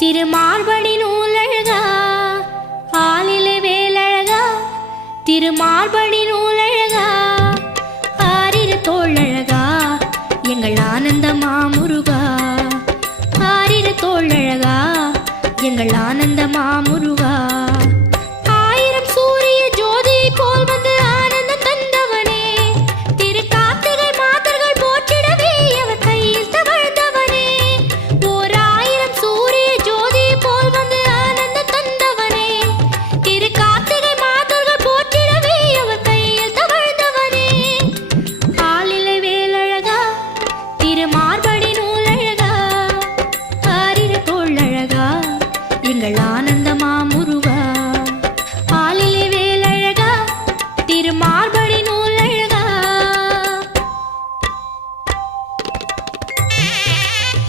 திருமார்படி நூலழகா ஆலிலை வேலழகா திருமார்படி நூலழகா ஆரிரு தோழழகா எங்கள் ஆனந்த மாமுருகா ஆரிரு தோழழகா எங்கள் ஆனந்த மாமுருகா